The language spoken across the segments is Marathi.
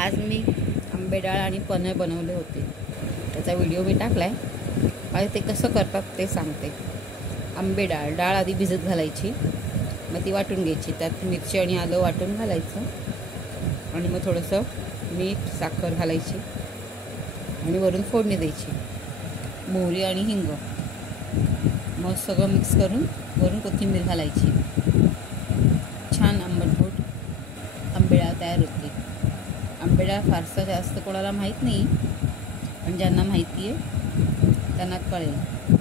आज मी आंबे डाळ आणि पनीर बनवले होते। त्याचा व्हिडिओ मी टाकलाय। आणि ते कसं करतात ते सांगते। आंबे डाळ आधी भिजत घालायची, मग ती वाटून घ्यायची। त्यात मिरची आणि आलं वाटून घालायचं आणि मग थोडंसं मीठ साखर घालायची आणि वरून फोडणी द्यायची, मोहरी आणि हिंग। मग सगळं मिक्स करून वरून कोथिंबीर घालायची। छान आंबटगोड आंबे डाळ तयार होते। आंबे डाळ फारसं जास्त कोणाला माहीत नाही, पण ज्यांना माहिती आहे त्यांना कळेल।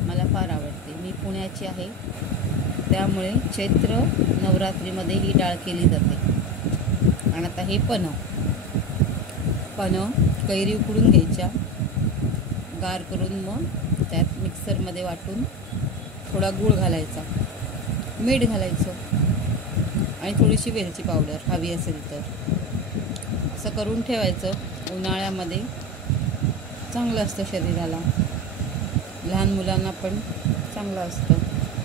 मला फार आवडते। मी पुण्याची आहे, त्यामुळे चैत्र नवरात्रीमध्ये ही डाळ केली जाते। आणि आता हे पणं कैरी उकडून घ्यायच्या, गार करून मग त्यात मिक्सरमध्ये वाटून थोडा गूळ घालायचा, मीठ घालायचं आणि थोडीशी वेलची पावडर हवी असेल तर। असं करून ठेवायचं। उन्हाळ्यामध्ये चांगलं असतं शरीराला, लहान मुलांना पण चांगलं असतं।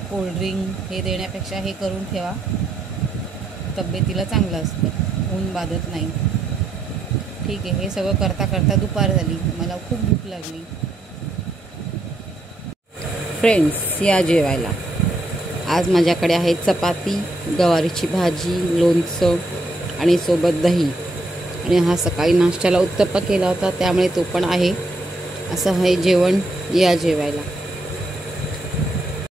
कोल्ड्रिंक हे देण्यापेक्षा हे करून ठेवा, तब्येतीला चांगलं असतं, ऊन बाधत नाही। ठीक आहे, हे सगळं करता करता दुपार झाली, मला खूप भूक लागली। फ्रेंड्स, या जेवायला। आज माझ्याकडे आहे चपाती, गवारीची भाजी, लोणचं आणि सोबत दही। आणि हा सकाळी नाश्त्याला उत्तप्पा केला होता, त्यामुळे तो पण आहे। असं हे जेवण, या जेवायला।